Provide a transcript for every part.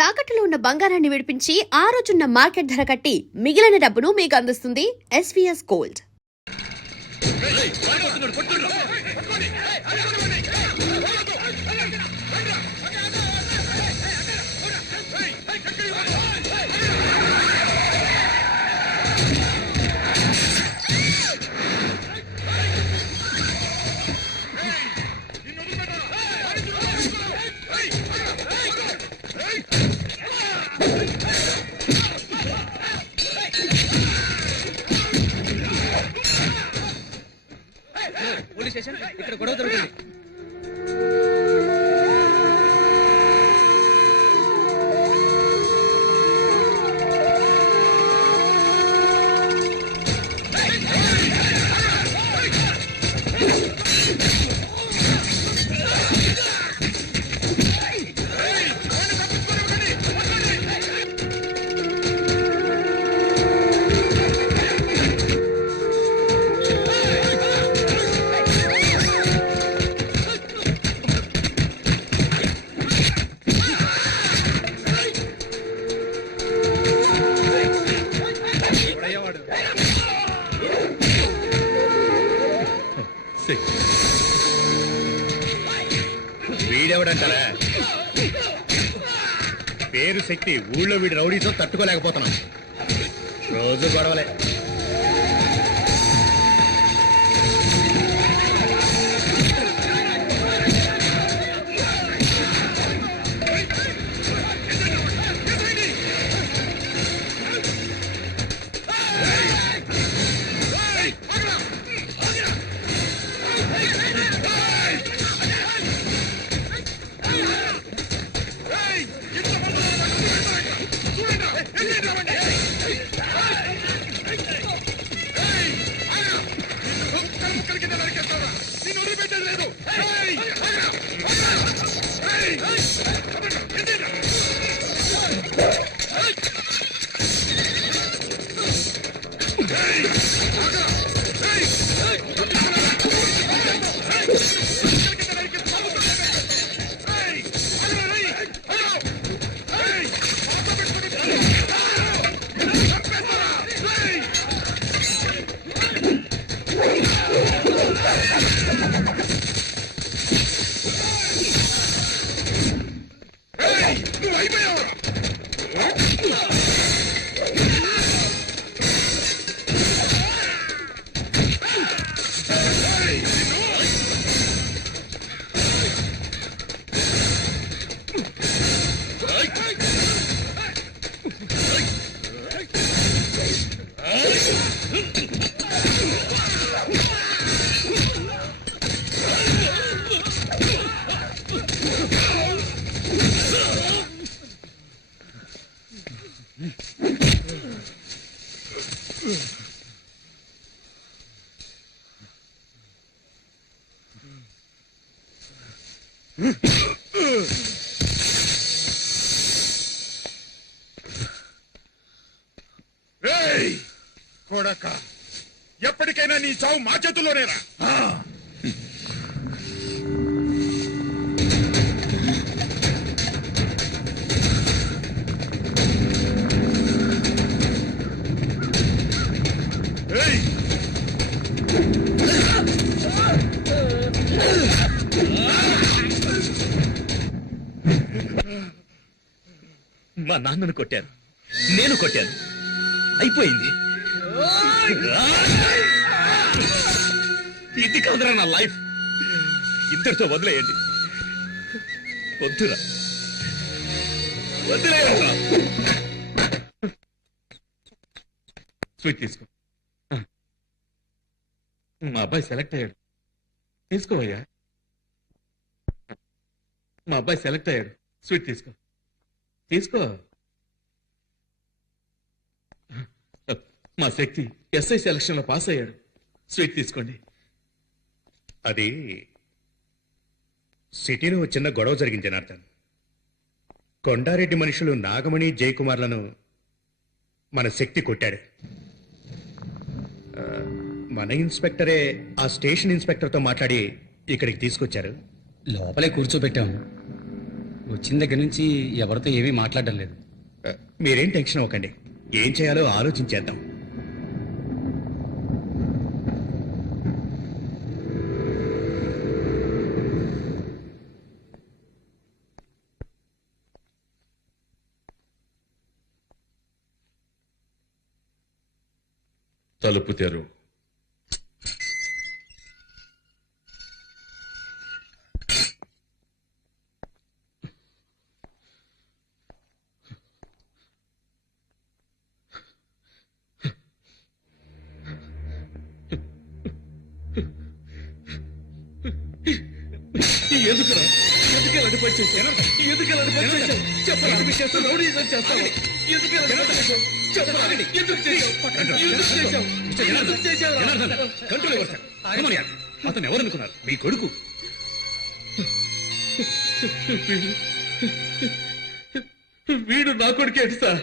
తాకట్టులో ఉన్న బంగారాన్ని విడిపించి ఆ రోజున్న మార్కెట్ ధర కట్టి మిగిలిన డబ్బును మీకు అందిస్తుంది ఎస్వీఎస్ గోల్డ్. పోలీస్ స్టేషన్ ఇక్కడ గొడవ జరుగుతుంది. వీడెవడంటారా? పేరు శక్తి. ఊళ్ళో వీడి రౌడీతో తట్టుకోలేకపోతున్నాం. రోజు గొడవలే. కొడక, ఎప్పటికైనా నీ చావు మా చేతుల్లోనేరా. మా నాన్నను కొట్టాను, నేను కొట్టాను, అయిపోయింది. ఇది కాదురా నా లైఫ్. ఇద్దరితో వదిలేయండి. వద్దురా, వదిలేయండిరా. స్వీట్ తీసుకో. మా అబ్బాయి సెలెక్ట్ అయ్యాడు. తీసుకోవయ్యా. మా అబ్బాయి సెలెక్ట్ అయ్యాడు. స్వీట్ తీసుకో, తీసుకో. మా శక్తి ఎస్ఐ సెలక్షన్ లో పాస్ అయ్యాడు. స్వీట్ తీసుకోండి. అది సిటీలో చిన్న గొడవ జరిగింది జనార్దన్. కొండారెడ్డి మనుషులు నాగమణి జయకుమార్లను మన శక్తి కొట్టాడు. మన ఇన్స్పెక్టరే ఆ స్టేషన్ ఇన్స్పెక్టర్తో మాట్లాడి ఇక్కడికి తీసుకొచ్చారు. లోపలే కూర్చోబెట్టాము. వచ్చిన దగ్గర నుంచి ఎవరితో ఏమీ మాట్లాడడం లేదు. మీరేం టెన్షన్ అవ్వకండి. ఏం చేయాలో ఆలోచించేద్దాం. తలుపు తెరు. ఎందుకురా? ఎందుకు ఇలాంటి పని చేశావు? ఎందుకు ఇలాంటి పని చేశావు? చెప్పరా? రౌడీజం చేస్తావా? ఎందుకు ఇలాంటి పని చేశావు? చెప్పరా? ఎందుకు చేశావు? ఎందుకు చేశావు? ఎందుకు చేశావురా? కంట్రోల్ ఎవరు సార్? ఏమయ్యా? అతను ఎవరనుకున్నారు? మీ కొడుకు. వీడు నా కొడుకేంటి సార్?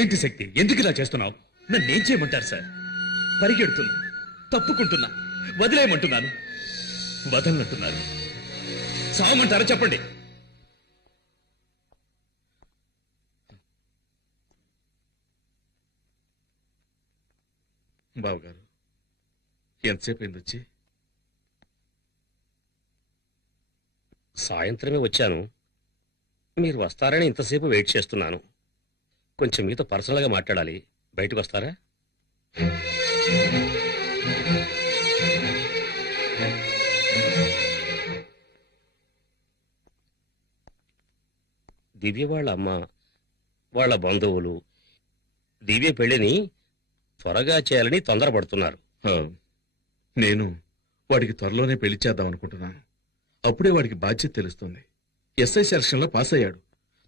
ఏంటి శక్తి? ఎందుకు ఇలా చేస్తున్నావు? నన్నేం చేయమంటారు సార్? పరిగెడుతున్నా, తప్పుకుంటున్నా, వదిలేయమంటున్నాను, వదలనంటున్నారు. సావమంటారా చెప్పండి. బావగారు, ఎంతసేపు అయింది వచ్చి? సాయంత్రమే వచ్చాను. మీరు వస్తారని ఇంతసేపు వెయిట్ చేస్తున్నాను. కొంచెం మీతో పర్సనల్గా మాట్లాడాలి. బయటకు వస్తారా? దివ్య వాళ్ళ అమ్మ, వాళ్ళ బంధువులు దివ్య పెళ్లిని త్వరగా చేయాలని తొందరపడుతున్నారు. ఆ, నేను వాడికి త్వరలోనే పెళ్లి చేద్దాం అనుకుంటున్నాను. అప్పుడే వాడికి బాధ్యత తెలుస్తుంది. ఎస్ఐ సెలక్షన్లో పాస్ అయ్యాడు.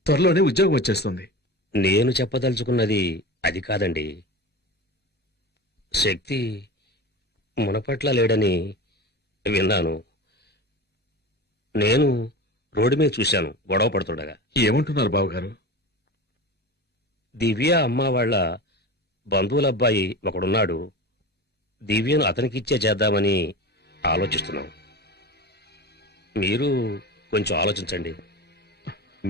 త్వరలోనే ఉద్యోగం వచ్చేస్తుంది. నేను చెప్పదలుచుకున్నది అది కాదండి. శక్తి మునపట్ల లేడని విన్నాను. నేను రోడ్డు మీద చూశాను గొడవ పడుతుండగా. ఏమంటున్నారు బావగారు? దివ్య అమ్మ వాళ్ళ బంధువుల అబ్బాయి ఒకడున్నాడు. దివ్యను అతనికిచ్చే చేద్దామని ఆలోచిస్తున్నాం. మీరు కొంచెం ఆలోచించండి.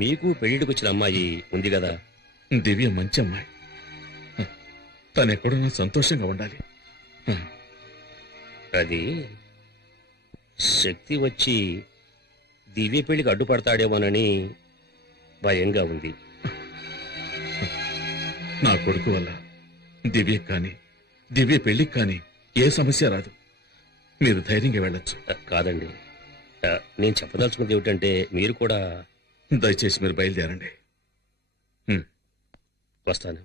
మీకు పెళ్లిడికి వచ్చిన అమ్మాయి ఉంది కదా. దివ్య మంచి అమ్మాయి. తను ఎక్కడున్నా సంతోషంగా ఉండాలి. అది శక్తి వచ్చి దివ్య పెళ్లికి అడ్డుపడతాడేమోనని భయంగా ఉంది. నా కొడుకు వల్ల దివ్యకి కానీ దివ్య పెళ్లికి కానీ ఏ సమస్య రాదు. మీరు ధైర్యంగా వెళ్ళొచ్చు. కాదండి, నేను చెప్పదలుచుకుంది ఏమిటంటే మీరు కూడా. దయచేసి మీరు బయలుదేరండి. వస్తాను.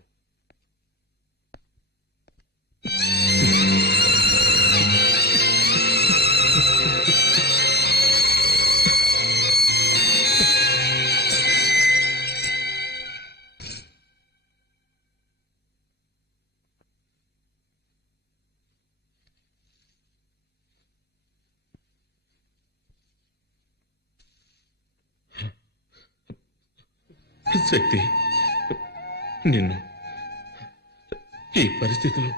శక్తి, నిన్ను ఈ పరిస్థితిలో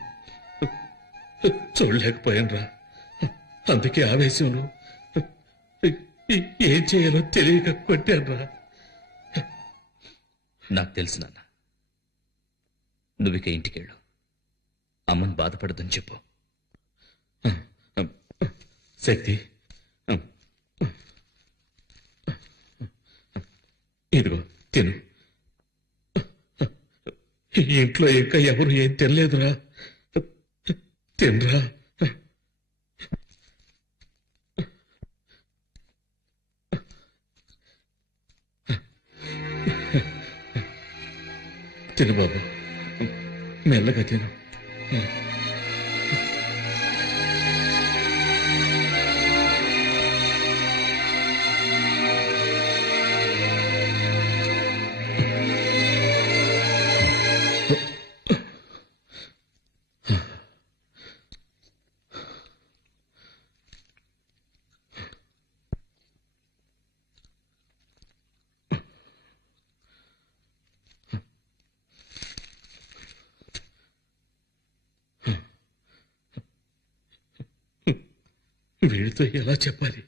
చూడలేకపోయానురా. అందుకే ఆవేశంలో ఏం చేయాలో తెలియక కొట్టానురా. నాకు తెలుసు నాన్న. నువ్విక ఇంటికెళ్ళు. అమ్మని బాధపడదని చెప్పు. శక్తి, ఇదిగో తిను. ఇంట్లో ఇంకా ఎవరు ఏం తినలేదురా. తినరా. తిను బాబు, మెల్లగా తిను. వీడితో ఎలా చెప్పాలి?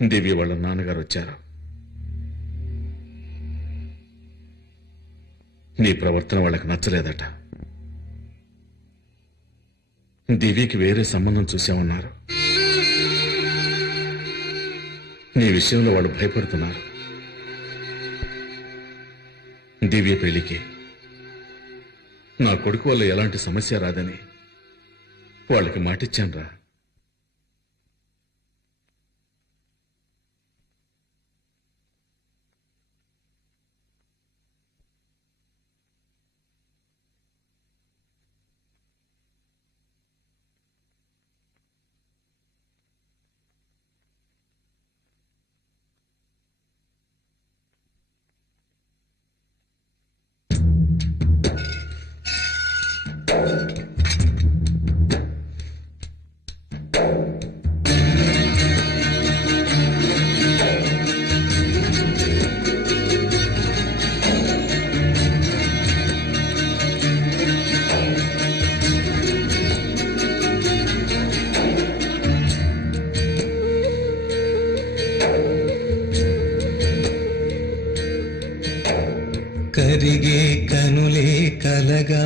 దివ్య వాళ్ళ నాన్నగారు వచ్చారు. నీ ప్రవర్తన వాళ్ళకి నచ్చలేదట. దివ్యకి వేరే సంబంధం చూసామన్నారు. నీ విషయంలో వాళ్ళు భయపడుతున్నారు. దివ్య పెళ్లికి నా కొడుకు వల్ల ఎలాంటి సమస్య రాదని వాళ్ళకి మాటిచ్చానురా. కరిగే కనులే కలగా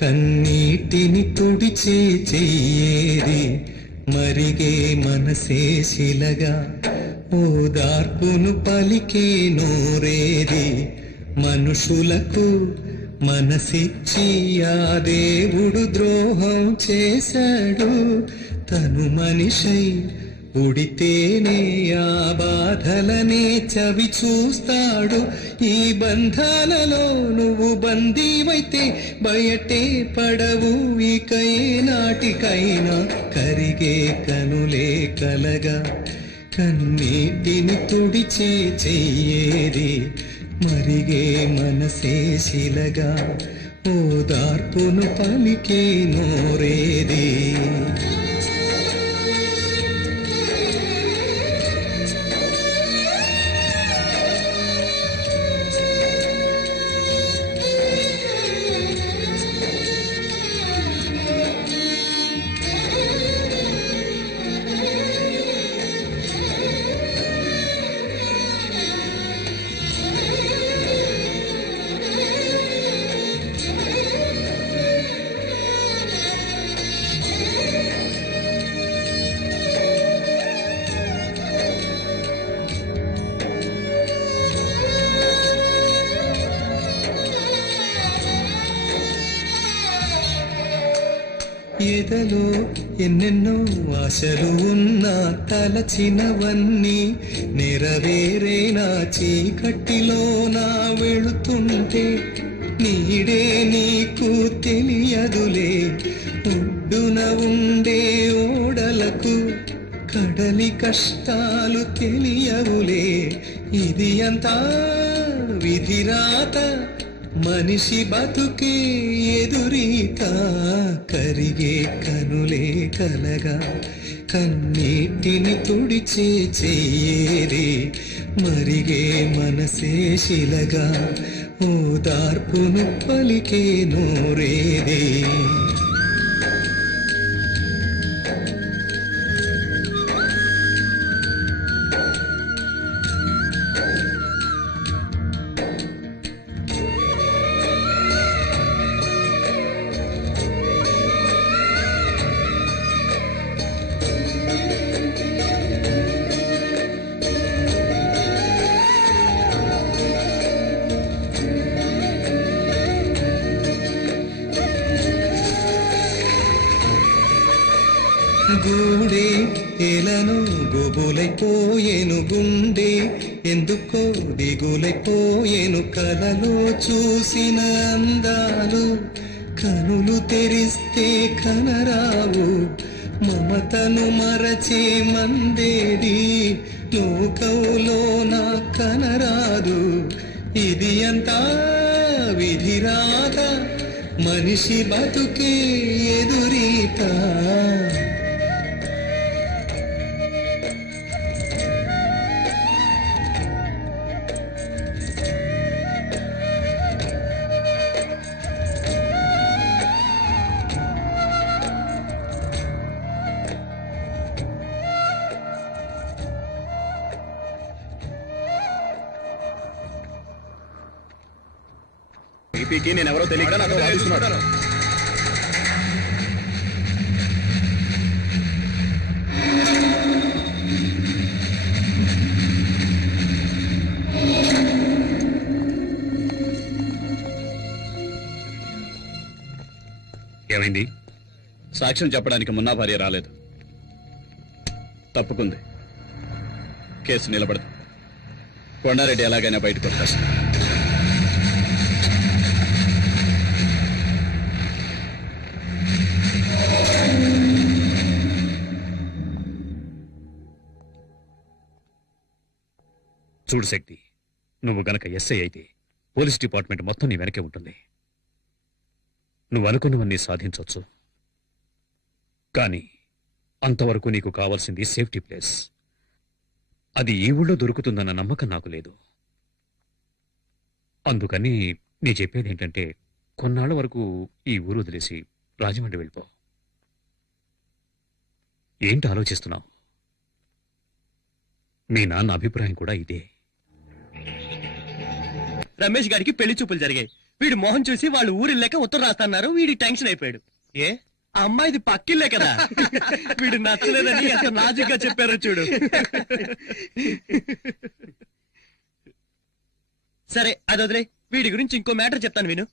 కన్నీటిని తుడిచే చెయ్యేది, మరిగే మనసే శిలగా ఓదార్పును పలికే నోరేది. మనుషులకు మనసిచ్చి ఆ దేవుడు ద్రోహం చేశాడు. తను మనిషై ఉడితేనే ఆ బాధలనే చవి చూస్తాడు. ఈ బంధాలలో నువ్వు బందీవైతే బయటే పడవు ఇక ఏనాటికైనా. కరిగే కనులే కలగా కన్నీటిని తుడిచే చెయ్యేది, మరిగే మనసే శిలగా ఓదార్పును పలికే నోరేది. ఎదలో ఎన్నెన్నో ఆశలు ఉన్నా తలచినవన్నీ నెరవేరేనా. చీకటిలో నా వెళుతుంటే నీడే నీకు తెలియదులే. ఒడ్డున ఉండే ఓడలకు కడలి కష్టాలు తెలియవులే. ఇది అంతా విధిరాత, మనిషి బతుకే ఎదురీత. కరిగే కనులే కలగా కన్నీటిని తుడిచే చెయ్యేది, మరిగే మనసే శిలగా ఓదార్పును పలికే నోరేది. గూడే ఎలను గుబులైపోయేను, గుండె ఎందుకో దిగులైపోయేను. కలలో చూసిన అందాలు కనులు తెరిస్తే కనరావు. మమతను మరచే మందేది లోకంలో నా కనరాదు. ఇది అంతా విధిరాత, మనిషి బతుకే ఎదురీత. ఏసీపీకి నేను ఎవరో తెలియక నాతో వాదిస్తున్నాడు. ఏమైంది? సాక్ష్యం చెప్పడానికి మున్నా భార్య రాలేదు, తప్పుకుంది. కేసు నిలబడదు. కొండారెడ్డి ఎలాగైనా బయటకు వచ్చేస్తాడు. చూడు శక్తి, నువ్వు గనక ఎస్ఐ అయితే పోలీస్ డిపార్ట్మెంట్ మొత్తం నీ వెనకే ఉంటుంది. నువ్వు అనుకున్నవన్నీ సాధించవచ్చు. కానీ అంతవరకు నీకు కావాల్సింది సేఫ్టీ ప్లేస్. అది ఈ ఊళ్ళో దొరుకుతుందన్న నమ్మకం నాకు లేదు. అందుకని నీ చెప్పేది ఏంటంటే కొన్నాళ్ల వరకు ఈ ఊరు వదిలేసి రాజమండ్రి వెళ్ళిపో. ఏంటి ఆలోచిస్తున్నావు? మీ నాన్న అభిప్రాయం కూడా ఇదే. రమేష్ గారికి పెళ్లి చూపులు జరిగాయి. వీడు మోహన్ చూసి వాళ్ళు ఊరిల్లేక ఉత్తరం రాస్తున్నారు. వీడి టెన్షన్ అయిపోయాడు. ఏ ఆ అమ్మాయిది పక్కిల్లే కదా. వీడు నచ్చలేదని ఎంత నాజుగ్గా చెప్పారో చూడు. సరే అది వదిలే, వీడి గురించి ఇంకో మ్యాటర్ చెప్తాను విను.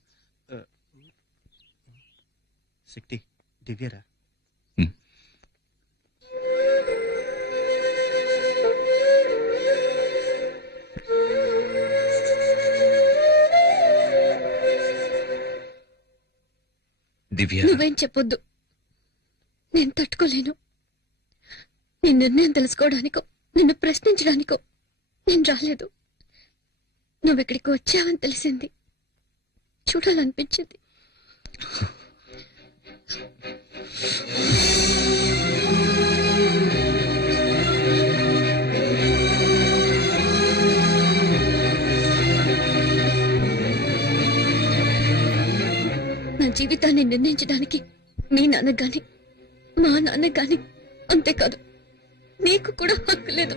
శక్తి, దివ్యరా? దివ్య, నువ్వేం చెప్పొద్దు, నేను తట్టుకోలేను. నీ నిర్ణయం తెలుసుకోవడానికో నిన్ను ప్రశ్నించడానికో నేను రాలేదు. నువ్వెక్కడికి వచ్చావని తెలిసింది, చూడాలనిపించింది. నా జీవితాన్ని నిర్ణయించడానికి మీ నాన్న గాని మా నాన్న గాని, అంతేకాదు నీకు కూడా హక్కు లేదు.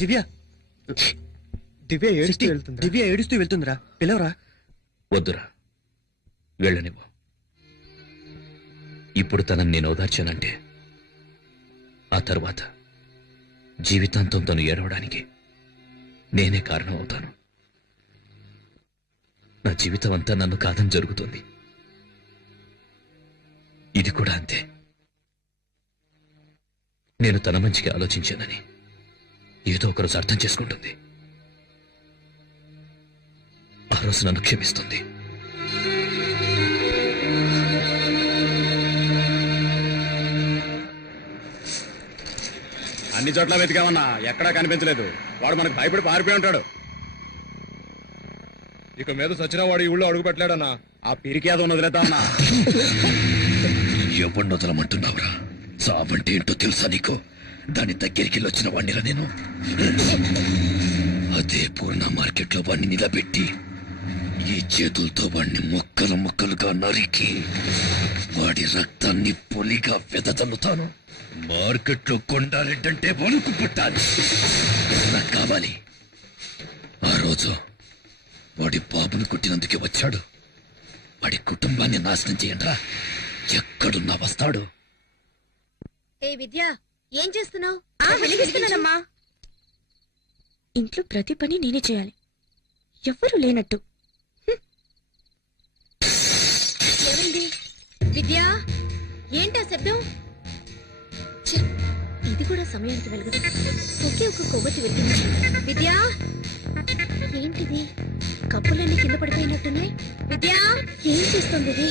దివ్య, దివ్య ఏడుస్తూ వెళ్తుంది. దివ్య ఏడుస్తూ వెళ్తుందిరా, పిలవరా. వద్దురా, వెళ్ళనివ్వు. ఇప్పుడు తనని నేను ఓదార్చానంటే ఆ తరువాత జీవితాంతం తను ఏడవడానికి నేనే కారణం అవుతాను. నా జీవితం అంతా నన్ను కాదని జరుగుతుంది. ఇది కూడా అంతే. నేను తన మంచికి ఆలోచించానని ఏదో ఒకరోజు అర్థం చేసుకుంటుంది. ఆ రోజు నన్ను క్షమిస్తుంది. అన్ని చోట్ల వెతికామన్నా, ఎక్కడా కనిపించలేదు. వాడు మనకు భయపడి పారిపోయి ఉంటాడు. ఇక మీద సచిన వాడు ఈ ఊళ్ళో అడుగు పెట్టలేడన్నా. ఆ పిరికి ఏదో వదిలేద్దామన్నా. ఎవరిని వదలమంటున్నావురా? చావంటే ఏంటో తెలుసా నీకు? దాని దగ్గరికి వచ్చిన వాడినిరా నేను. అదే పూర్ణ మార్కెట్లో వాడిని నిలబెట్టి ఈ చేతులతో వాడిని ముక్కలు ముక్కలుగా నరికి వాడి రక్తాన్ని పొలిగా వెదజల్లుతాను. మార్కెట్లో కొండారెడ్డంటే వణుకు పుట్టాలి. నాకు కావాలి. ఆ రోజు వాడి బాబును కుట్టినందుకే వచ్చాడు. వాడి కుటుంబాన్ని నాశనం చేయండిరా. ఎక్కడున్నా వస్తాడు. ఏ విద్య, ఏం చేస్తున్నావు? వెలిగిస్తున్నానమ్మా. ఇంట్లో ప్రతి పని నేనే చేయాలి, ఎవ్వరూ లేనట్టు. ఏమైంది విద్య? ఏంటా శబ్దం? ఛ, ఇది కూడా సమయానికి వెలగదు. ఒకే ఒక కొవ్వొత్తి వెలిగింది. విద్య, ఏంటిది? కప్పులన్నీ కింద పడిపోయినట్టున్నాయి. విద్య, ఏం చేస్తుంది ఇది?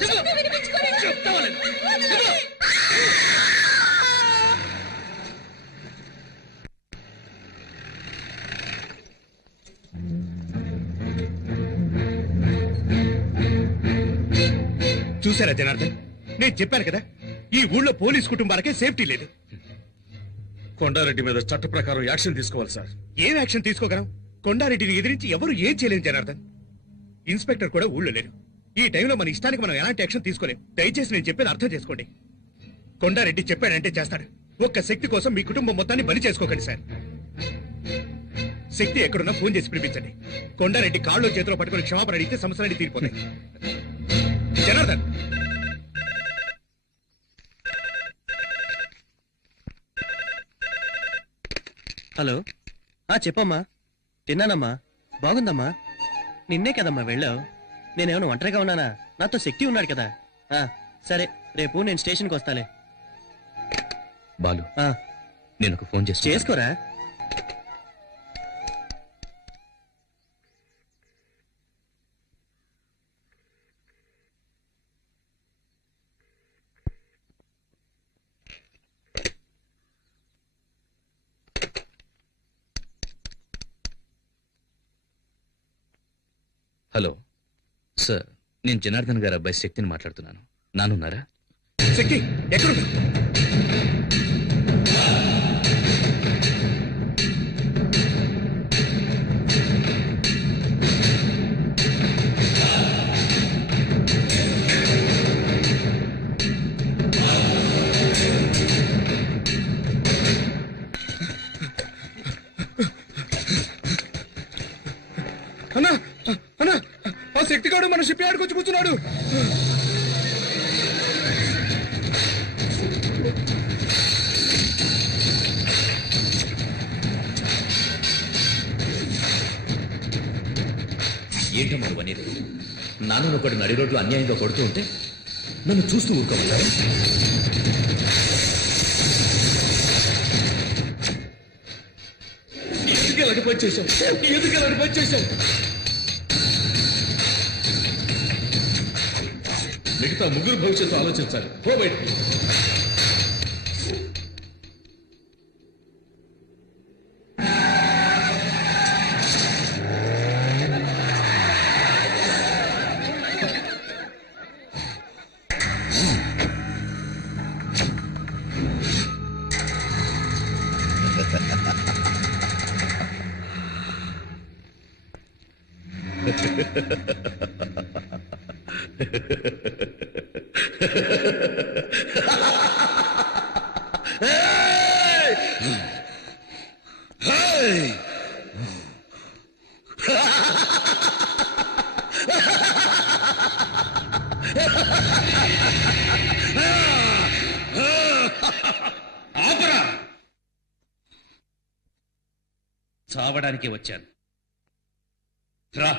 చెప్పు వినిపించుకోలేదు. చెప్తావా లేదా? వదలండి. చూసారా జనార్దన్, నేను చెప్పాను కదా, ఈ ఊళ్ళో పోలీస్ కుటుంబాలకే సేఫ్టీ లేదు. కొండారెడ్డి మీద చట్ట ప్రకారం యాక్షన్ తీసుకోవాలి సార్. ఏం యాక్షన్ తీసుకోగలం? కొండారెడ్డిని ఎదిరించి ఎవరు ఏం చేయలేం జనార్దన్. ఇన్స్పెక్టర్ కూడా ఊళ్ళో లేరు. ఈ టైంలో మన ఇష్టానికి మనం ఎలాంటి యాక్షన్ తీసుకోలేం. దయచేసి నేను చెప్పేది అర్థం చేసుకోండి. కొండారెడ్డి చెప్పాడంటే చేస్తాడు. ఒక్క శక్తి కోసం మీ కుటుంబం మొత్తాన్ని బలి చేసుకోకండి సార్. శక్తి ఎక్కడున్నా ఫోన్ చేసి పిలిపించండి. కొండారెడ్డి కాళ్ళు చేతిలో పట్టుకుని క్షమాపణ అడిగితే సమస్యలన్నీ తీరిపోతాయి. జనార్దన్, హలో. చెప్పమ్మా. తిన్నానమ్మా. బాగుందమ్మా. నిన్నే కదమ్మా వెళ్ళావు. నేనేమైనా ఒంటరిగా ఉన్నానా? నాతో శక్తి ఉన్నాడు కదా. సరే, రేపు నేను స్టేషన్కి వస్తాలే. బాలు, నేను ఒక ఫోన్ చేసి చేసుకోరా. హలో సార్, నేను జనార్దన్ గారి అబ్బాయి శక్తిని మాట్లాడుతున్నాను. నానున్నారా? శక్తి ఎక్కడున్నా? అన్నా అన్నా, ఆ శక్తిగాడు మన షిప్ యార్డ్కి వచ్చి కూర్చున్నాడు. ఏంటమ్మా అనేది? నాన్న ఒకటి నడి రోడ్లు అన్యాయంగా కొడుతూ ఉంటే నన్ను చూస్తూ ఊరుకోమన్నారు. ఎందుకు ఇలాంటి పని చేశావు? ఎందుకు ఇలాంటి పని చేశావు? మిగతా ముగ్గురు భవిష్యత్తు ఆలోచించాలి. పో బయటికి. ఆపరా! చావడానికి వచ్చాను. రా.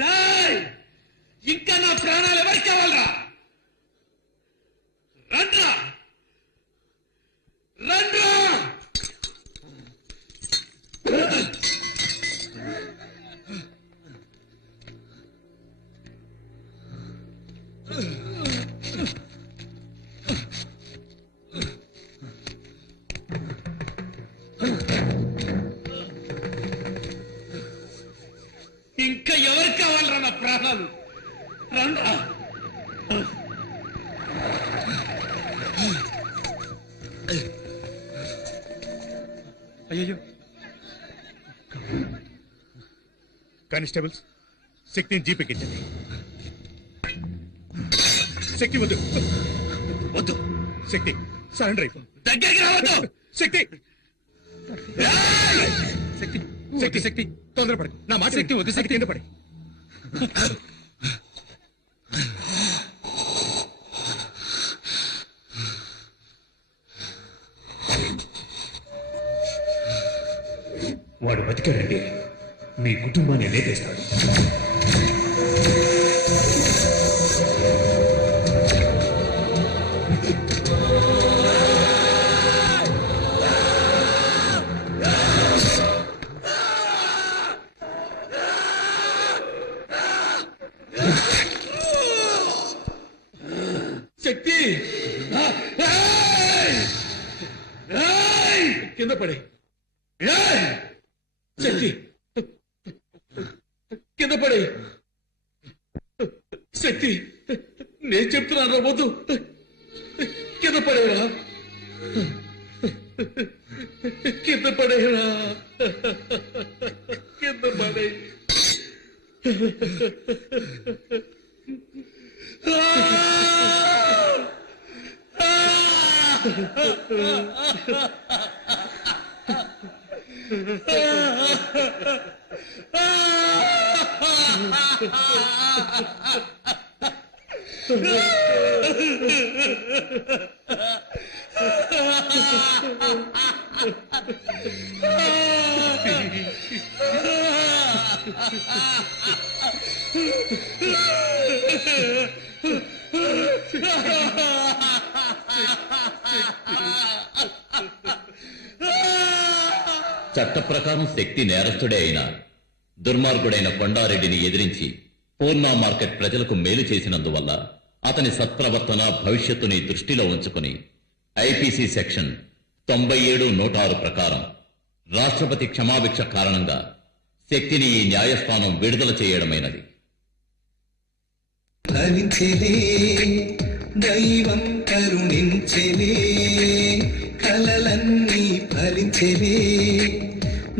రాయ్ ఇంకా నా ప్రాణాలు ఎవరికి కావాలరా రండ్రా రండ్రా ఇంకా ఎవరికి కావాలరా నా ప్రాణాలు రండ్రా అయ్యో కానిస్టేబుల్స్ శక్తిని జీపెక్కించండి. శక్తి వద్దు వద్దు శక్తి సరెండర్ అయిపో. దగ్గరికి రావద్దు శక్తి శక్తి శక్తి శక్తి తొందరపడకు నా మాట శక్తి వద్దు శక్తి కింద పడి వాడు బతికాడండి మీ కుటుంబాన్ని లేపేస్తాడు. శక్తి కింద పడి శక్తి కింద పడి శక్తి నేను చెప్తున్నాను రా వద్దు కింద పడేరా కింద పడేరా కింద పడే చట్ట ప్రకారం శక్తి నేరస్తుడే అయిన దుర్మార్గుడైన కొండారెడ్డిని ఎదిరించి పూర్ణ మార్కెట్ ప్రజలకు మేలు చేసినందువల్ల అతని సత్ప్రవర్తన భవిష్యత్తుని దృష్టిలో ఉంచుకుని ఐపీసీ సెక్షన్ 97(106) ప్రకారం రాష్ట్రపతి క్షమాభిక్ష కారణంగా శక్తిని ఈ న్యాయస్థానం విడుదల చేయడమైనది. ఫలించెలే దైవం కరుణించెలే కలలన్నీ ఫలించెలే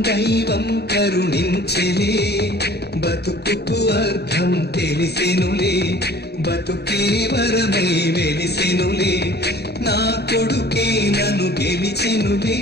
దైవం కరుణించెలే బతుకుకు అర్థం తెలిసెనులే బతుకే వరమై వెలిసెనులే నా కొడుకే నన్ను గెలిచెనులే